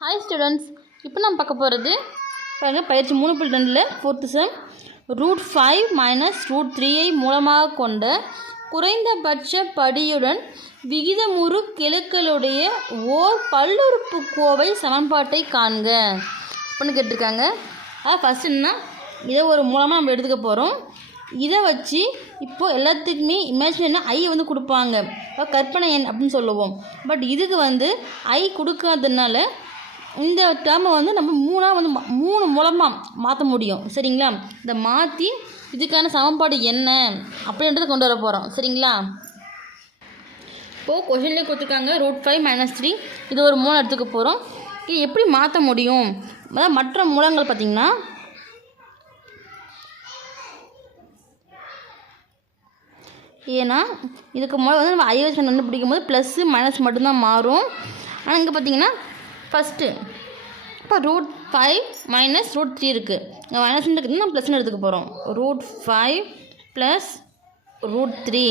Hi students இப்போ நம்ம பார்க்க போகிறது பாருங்க பயிற்சி மூணு புள்ளி ரெண்டில் fourth sum root five minus root த்ரீயை மூலமாக கொண்ட குறைந்தபட்ச படியுடன் விகிதமுறு கிழக்களுடைய ஓர் பல்லுறுப்புக்கோவை சமன்பாட்டை காண்க. அப்படின்னு கேட்டிருக்காங்க. அதாவது ஃபஸ்ட் என்ன இதை ஒரு மூலமாக நம்ம எடுத்துக்க போகிறோம் இதை வச்சு இப்போது எல்லாத்துக்குமே இமேஜினா ஐ வந்து கொடுப்பாங்க. கற்பனை எண் அப்படின்னு சொல்லுவோம். பட் இதுக்கு வந்து ஐ கொடுக்காததுனால இந்த டேர்மை வந்து நம்ம மூணாக வந்து மூணு மூலமாக மாற்ற முடியும். சரிங்களா? இதை மாற்றி இதுக்கான சமன்பாடு என்ன அப்படின்றத கொண்டு வர போகிறோம் சரிங்களா? இப்போது கொஷின்லேயே கொடுத்துருக்காங்க ரூட் ஃபைவ் மைனஸ் த்ரீ இது ஒரு மூலம் எடுத்துக்க போகிறோம் இது எப்படி மாற்ற முடியும்? அதாவது மற்ற மூலங்கள் பார்த்திங்கன்னா ஏன்னா இதுக்கு மூலம் வந்து நம்ம ஐவசன் கண்டுபிடிக்கும் போது ப்ளஸ்ஸு மைனஸ் மட்டும்தான் மாறும். ஆனால் இங்கே பார்த்தீங்கன்னா ஃபஸ்ட்டு இப்போ root five minus root three இருக்குது இங்கே மைனஸ் இருக்குது நம்ம ப்ளஸ்னு எடுத்துக்க போகிறோம் root five plus root three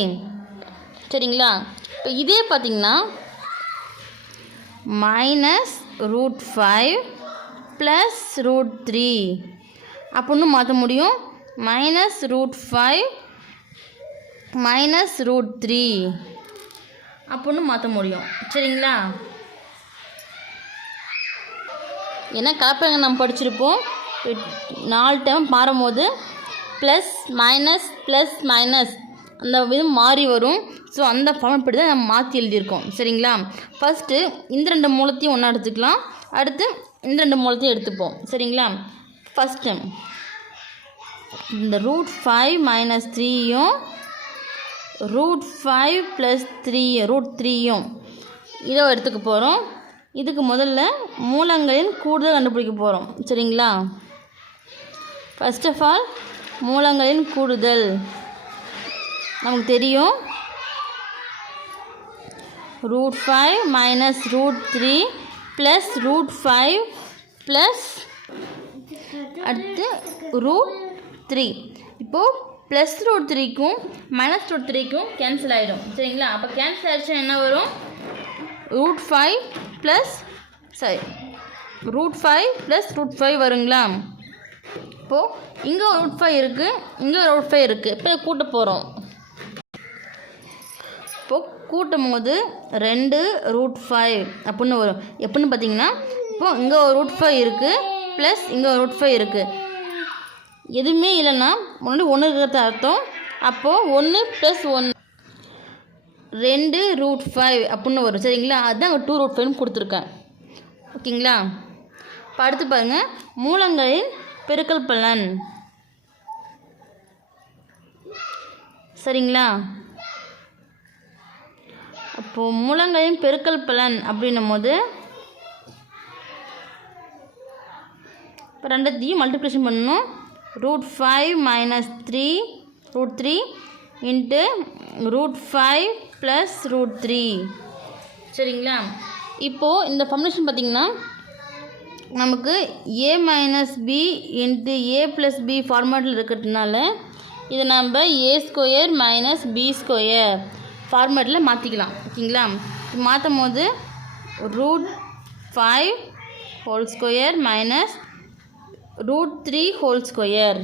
சரிங்களா? இப்போ இதே பார்த்தீங்கன்னா minus root five plus root three அப்படின்னு மாற்ற முடியும். Minus root five minus root three அப்படின்னு மாற்ற முடியும். சரிங்களா? ஏன்னா கலப்பங்க நம்ம படிச்சிருப்போம்? நாலு டைம் மாறும்போது ப்ளஸ் மைனஸ் ப்ளஸ் மைனஸ் அந்த இது மாறி வரும். ஸோ அந்த ஃபார்ம் இப்படி தான் நம்ம மாற்றி எழுதியிருக்கோம். சரிங்களா? ஃபஸ்ட்டு இந்த ரெண்டு மூலத்தையும் ஒன்றா எடுத்துக்கலாம். அடுத்து இந்த ரெண்டு மூலத்தையும் எடுத்துப்போம். சரிங்களா? ஃபஸ்ட்டு இந்த ரூட் ஃபைவ் மைனஸ் த்ரீயும் root five plus three root த்ரீயும் இதை எடுத்துக்க போகிறோம் இதுக்கு முதல்ல மூலங்களின் கூடுதல் கண்டுபிடிக்க போகிறோம் சரிங்களா? ஃபஸ்ட் ஆஃப் ஆல் மூலங்களின் கூடுதல். நமக்கு தெரியும். Root five minus root three plus root five plus அடுத்து ரூட் த்ரீ இப்போது ப்ளஸ் ரூட் த்ரீக்கும் மைனஸ் ரூட் த்ரீக்கும் கேன்சல் ஆகிடும் சரிங்களா? அப்போ கேன்சல் ஆகிடுச்சுன்னா என்ன வரும்? Root five plus sorry root five plus root five வருங்களா? இப்போது இங்கே ஒரு ரூட் ஃபைவ் இருக்குது இங்கே ஒரு ரூட் ஃபைவ் இருக்குது இப்போ கூட்ட போகிறோம் இப்போது கூட்டும் போது ரெண்டு ரூட் ஃபைவ் அப்படின்னு வரும். எப்படின்னு பார்த்தீங்கன்னா இப்போது இங்கே ஒரு ரூட் ஃபைவ் இருக்குது ப்ளஸ் இங்கே ஒரு ரூட் ஃபைவ் இருக்குது எதுவுமே இல்லைன்னா முன்னாடி ஒன்று இருக்கிறது அர்த்தம். அப்போது ஒன்று ப்ளஸ் ஒன்று ரெண்டு ரூட் ஃபைவ் அப்படின்னு வரும். சரிங்களா? அதுதான் அங்கே டூ ரூட் ஃபைவ்னு கொடுத்துருக்கேன். ஓகேங்களா? இப்போ அடுத்து பாருங்கள் மூலங்களின் பெருக்கல் பலன். சரிங்களா? அப்போது மூலங்களின் பெருக்கல் பலன் அப்படின்னும் போது இப்போ ரெண்டத்தையும் மல்டிப்ளிகேஷன் பண்ணணும். Root five minus three root three into root five plus root three சரிங்களா? இப்போது இந்த ஃபங்க்ஷன் பார்த்திங்கன்னா நமக்கு A minus B into A plus B ஃபார்மேட்டில் இருக்கிறதுனால இதை நம்ம A square minus B square ஃபார்மேட்டில் மாற்றிக்கலாம் ஓகேங்களா? மாற்றும் போது root five whole square minus root three whole square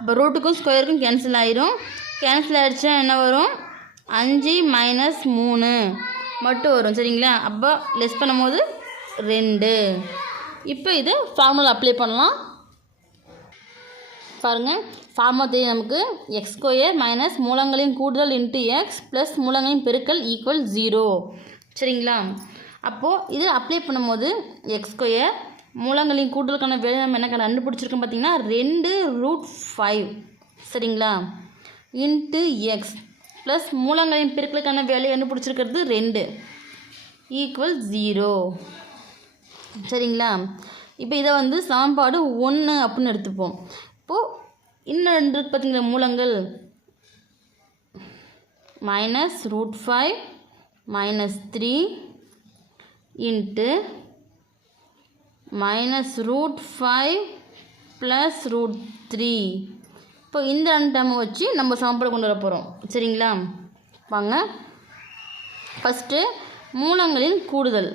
இப்போ ரூட்டுக்கும் ஸ்கொயருக்கும் கேன்சல் ஆயிரும். கேன்சல் ஆகிடுச்சா என்ன வரும்? அஞ்சு மைனஸ் மூணு மட்டும் வரும் சரிங்களா? அப்போ லெஸ் பண்ணும்போது ரெண்டு. இப்போ இது ஃபார்முலா அப்ளை பண்ணலாம். பாருங்கள் ஃபார்முலா தெரியும் நமக்கு. எக்ஸ் ஸ்கொயர் மைனஸ் மூலங்களின் கூடுதல் இன்ட்டு எக்ஸ் ப்ளஸ் மூலங்களின் பெருக்கல் ஈக்குவல் ஜீரோ சரிங்களா? அப்போது இது அப்ளை பண்ணும்போது எக்ஸ் ஸ்கொயர் மூலங்களின் கூட்டலுக்கான வேலை நம்ம என்ன கண்டுபிடிச்சிருக்கோம் பார்த்தீங்கன்னா ரெண்டு ரூட் ஃபைவ் சரிங்களா? இன்ட்டு எக்ஸ் ப்ளஸ் மூலங்களின் பெருக்கலுக்கான வேலையை கண்டுபிடிச்சிருக்கிறது ரெண்டு. ஈக்குவல் ஜீரோ சரிங்களா? இப்போ இதை வந்து சமன்பாடு ஒன்று அப்படின்னு எடுத்துப்போம். இப்போது இன்னும் ரெண்டு இருக்கு பார்த்தீங்களா மூலங்கள்? Minus root five minus three into minus root five plus root three இப்போ இந்த ரெண்டு டேமை வச்சு நம்ம சாப்பாடு கொண்டு வர போகிறோம் சரிங்களா? வாங்க. ஃபஸ்ட்டு மூலங்களின் கூடுதல்.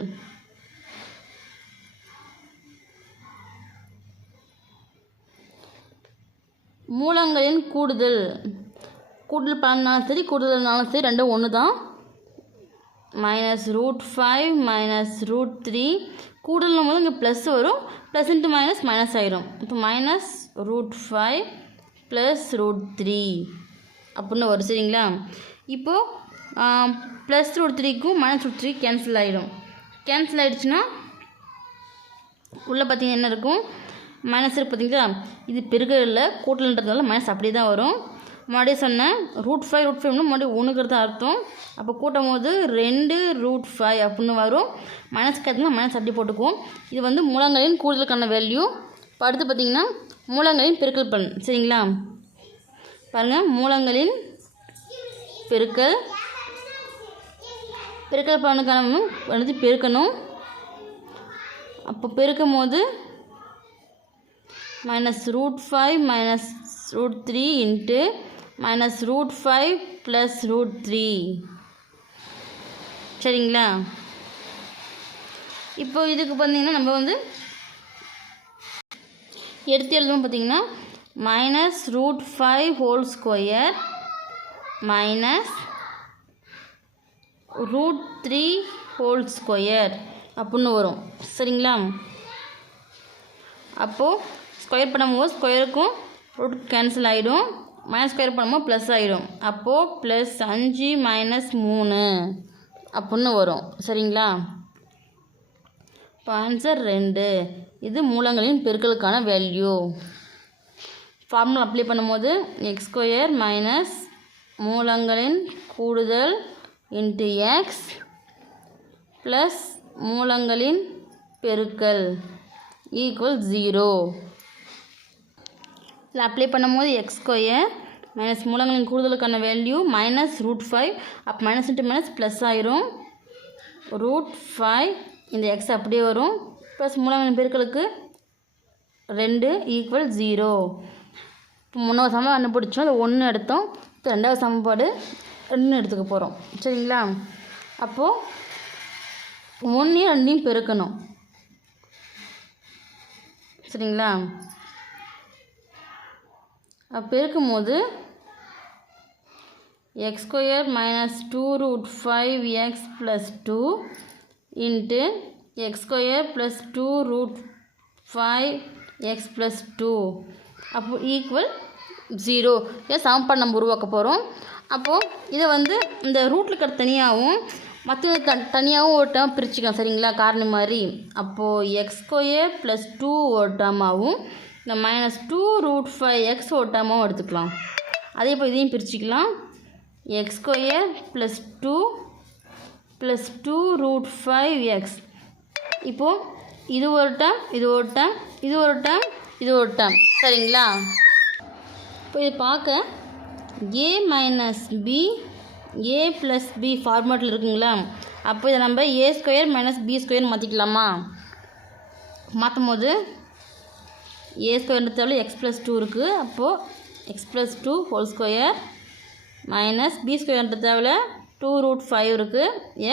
மூலங்களின் கூடுதல். கூடுதல் பலனாலும் சரி கூடுதல்னாலும் சரி ரெண்டும் ஒன்று தான் minus root five minus root three கூடுதலும் போது இங்கே ப்ளஸ் வரும். ப்ளஸ் இன்ட்டு மைனஸ் மைனஸ் ஆகிரும் இப்போ minus root five plus root three அப்படின்னு வரும். சரிங்களா? இப்போது ப்ளஸ் ரூட் த்ரீக்கும் மைனஸ் ரூட் த்ரீ கேன்சல் ஆகிடும் கேன்சல் ஆகிடுச்சுன்னா உள்ளே பார்த்தீங்கன்னா என்ன இருக்கும்? மைனஸ் இருக்குது பார்த்தீங்களா இது பெருக்கல்ல கூட்டலன்றதுனால மைனஸ் அப்படியே தான் வரும். முன்னாடியே சொன்னேன் ரூட் ஃபைவ் ரூட் ஃபைவ்னு மறுபடியும் ஒன்றுக்கிறது தான் அர்த்தம். அப்போ கூட்டும் போது ரெண்டு ரூட் ஃபைவ் அப்படின்னு வரும். மைனஸ் கற்றுனா மைனஸ் அப்படி போட்டுக்குவோம். இது வந்து மூலங்களின் கூடுதலுக்கான வேல்யூ இப்போ அடுத்து பார்த்தீங்கன்னா மூலங்களின் பெருக்கல் பலன் சரிங்களா? பாருங்கள் மூலங்களின் பெருக்கல். பெருக்கல் பலனுக்கான வந்து பெருக்கணும். அப்போ பெருக்கும் போது minus root five minus root three into minus root five plus root three சரிங்களா? இப்போ இதுக்கு பார்த்தீங்கன்னா நம்ம வந்து எடுத்து எழுதுவோம் பார்த்தீங்கன்னா minus root five whole square minus root three whole square அப்படின்னு வரும். சரிங்களா? அப்போது ஸ்கொயர் பண்ணும்போது ஸ்கொயருக்கும் ரூட் கேன்சல் ஆகிடும் மைனஸ் ஸ்கொயர் பண்ணும்போது ப்ளஸ் ஆகிடும் அப்போது ப்ளஸ் அஞ்சு மைனஸ் மூணு அப்புடின்னு வரும். சரிங்களா? இப்போ ஆன்சர் ரெண்டு. இது மூலங்களின் பெருக்கலுக்கான வேல்யூ ஃபார்முலா அப்ளை பண்ணும்போது எக்ஸ் ஸ்கொயர் மைனஸ் மூலங்களின் கூடுதல் இன்ட்டு எக்ஸ் ப்ளஸ் மூலங்களின் பெருக்கல் ஈக்குவல் ஜீரோ இதில் அப்ளை பண்ணும்போது எக்ஸ் ஸ்கொயர் மைனஸ் மூலங்களின் கூடுதலுக்கான வேல்யூ மைனஸ் ரூட் ஃபைவ் அப்போ மைனஸ் இன்ட்டு மைனஸ் ப்ளஸ் ஆயிரும். ரூட் ஃபைவ் இந்த எக்ஸ் அப்படியே வரும். ப்ளஸ் மூலங்களின் பெருக்கலுக்கு ரெண்டு ஈக்குவல் ஜீரோ இப்போ மூணாவது சமம் கண்டுபிடிச்சோம். அது ஒன்று எடுத்தோம். இப்போ ரெண்டாவது சமன்பாடு ரெண்டு எடுத்துக்க போகிறோம் சரிங்களா? அப்போது ஒன்றையும் ரெண்டையும் பெருக்கணும். சரிங்களா? பெருக்கும் போது X square minus two root five X plus two into X square plus two root five X plus two அப்போ ஈக்குவல் ஜீரோ இதை சமன்பாடு நம்ம உருவாக்க போகிறோம் அப்போது இதை வந்து இந்த ரூட்டில் இருக்கிற தனியாகவும் மற்ற த தனியாகவும் ஒரு டேம் பிரிச்சுக்கலாம். சரிங்களா? காரணம் மாதிரி. அப்போது எக்ஸ் ஸ்கொயர் ப்ளஸ் டூ ஒரு டேமாகவும் இந்த minus two root five X ஒரு எடுத்துக்கலாம். அதே போல் இதையும் பிரிச்சுக்கலாம். X square plus two plus two root five X இப்போது இது ஒரு டம் இது ஒரு டம் இது ஒரு டம் இது ஒரு டம் சரிங்களா? இப்போ இது பார்க்க. A minus B A plus B ஃபார்மேட்டில் இருக்குங்களா? அப்போ இதை நம்ம A square minus B square மாற்றிக்கலாமா மாற்றும் போது ஏ ஸ்கொயர்ன்றதால எக்ஸ் ப்ளஸ் டூ இருக்குது அப்போது X plus two whole square minus B ஸ்கொயர்ன்றதால two root five இருக்குது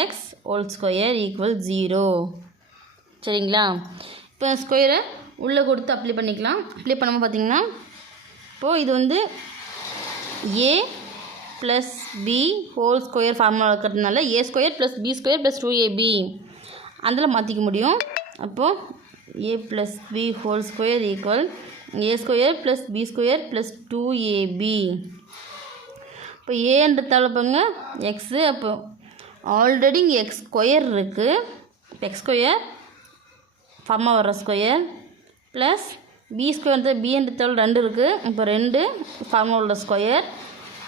X whole square equal zero சரிங்களா? இப்போ ஸ்கொயரை உள்ளே கொடுத்து அப்ளை பண்ணிக்கலாம். அப்ளை பண்ணும்போது பார்த்தீங்கன்னா இப்போது இது வந்து A plus B whole square formula இருக்கிறதுனால A square plus B square plus two AB அதில் மாற்றிக்க முடியும். அப்போது A plus B whole square equal A square plus B square plus two AB இப்போ ஏன்றதால பாருங்க எக்ஸு அப்போ ஆல்ரெடி இங்கே எக்ஸ் ஸ்கொயர் இருக்குது இப்போ எக்ஸ் ஸ்கொயர் ஃபம்மா வர ஸ்கொயர் ப்ளஸ் பி ஸ்கொயர் பின்றதால ரெண்டு இருக்குது இப்போ ரெண்டு ஃபார்மாக உள்ள ஸ்கொயர்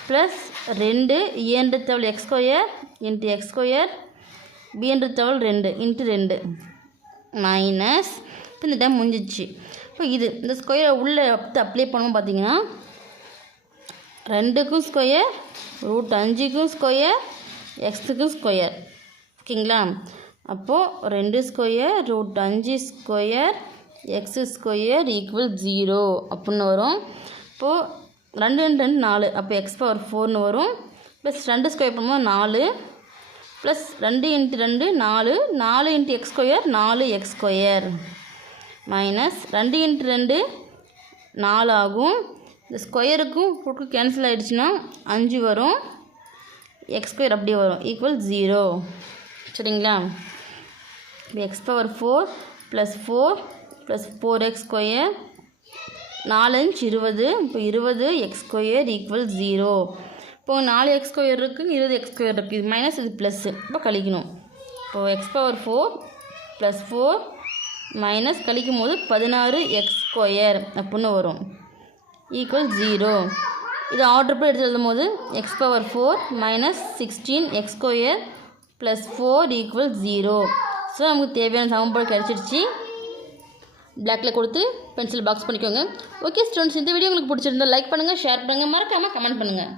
ப்ளஸ் ரெண்டு ஏன்ற தவள் X square into X square பின்ற தவள் ரெண்டு இன்ட்டு ரெண்டு. மைனஸ் இப்போ இந்த டைம் முடிஞ்சிச்சு இப்போ இது இந்த ஸ்கொயரை உள்ளே அப்ளை பண்ணுவோம் பார்த்தீங்கன்னா ரெண்டுக்கும் ஸ்கொயர் ரூட் அஞ்சுக்கும் ஸ்கொயர் எக்ஸுக்கும் ஸ்கொயர் ஓகேங்களா? அப்போது ரெண்டு ஸ்கொயர் ரூட் அஞ்சு square X square equal zero அப்புடின்னு வரும். இப்போது ரெண்டு ரெண்டு ரெண்டு நாலு. அப்போ எக்ஸ் பவர் ஃபோர்னு வரும். ப்ளஸ் ரெண்டு ஸ்கொயர் பண்ணும்போது நாலு. ப்ளஸ் ரெண்டு இன்ட்டு ரெண்டு நாலு. நாலு இன்ட்டு எக்ஸ் ஸ்கொயர் நாலு எக்ஸ் ஸ்கொயர் மைனஸ் ரெண்டு இன்ட்டு ரெண்டு நாலு ஆகும். இந்த ஸ்கொயருக்கும் ரூட்டுக்கும் கேன்சல் ஆகிடுச்சுன்னா அஞ்சு வரும். எக்ஸ் ஸ்கொயர் அப்படியே வரும். ஈக்குவல் ஜீரோ சரிங்களா? X power four plus four plus four X square நாலஞ்சு இருபது. இப்போ இருபது எக்ஸ் ஸ்கொயர் ஈக்குவல் ஜீரோ இப்போ நாலு எக்ஸ் ஸ்கொயர் இருக்குது இருபது எக்ஸ் ஸ்கொயர் இருக்குது இது மைனஸ் இது ப்ளஸ்ஸு இப்போ கழிக்கணும். இப்போது X power four plus four minus கழிக்கும் போது பதினாறு எக்ஸ் ஸ்கொயர் அப்படின்னு வரும். ஈக்குவல் ஜீரோ இது ஆர்டர் போய் எடுத்து எழுதும் போது X power four minus sixteen X square plus four equal zero so நமக்கு தேவையான சமன்பாடு கிடச்சிருச்சு. பிளாக்ல கொடுத்து பென்சில் பாக்ஸ் பண்ணிக்கோங்க. ஓகே ஸ்டூடெண்ட்ஸ் இந்த வீடியோ உங்களுக்கு பிடிச்சிருந்தா லைக் பண்ணுங்கள் ஷேர் பண்ணுங்கள் மறக்காமல் கமெண்ட் பண்ணுங்கள்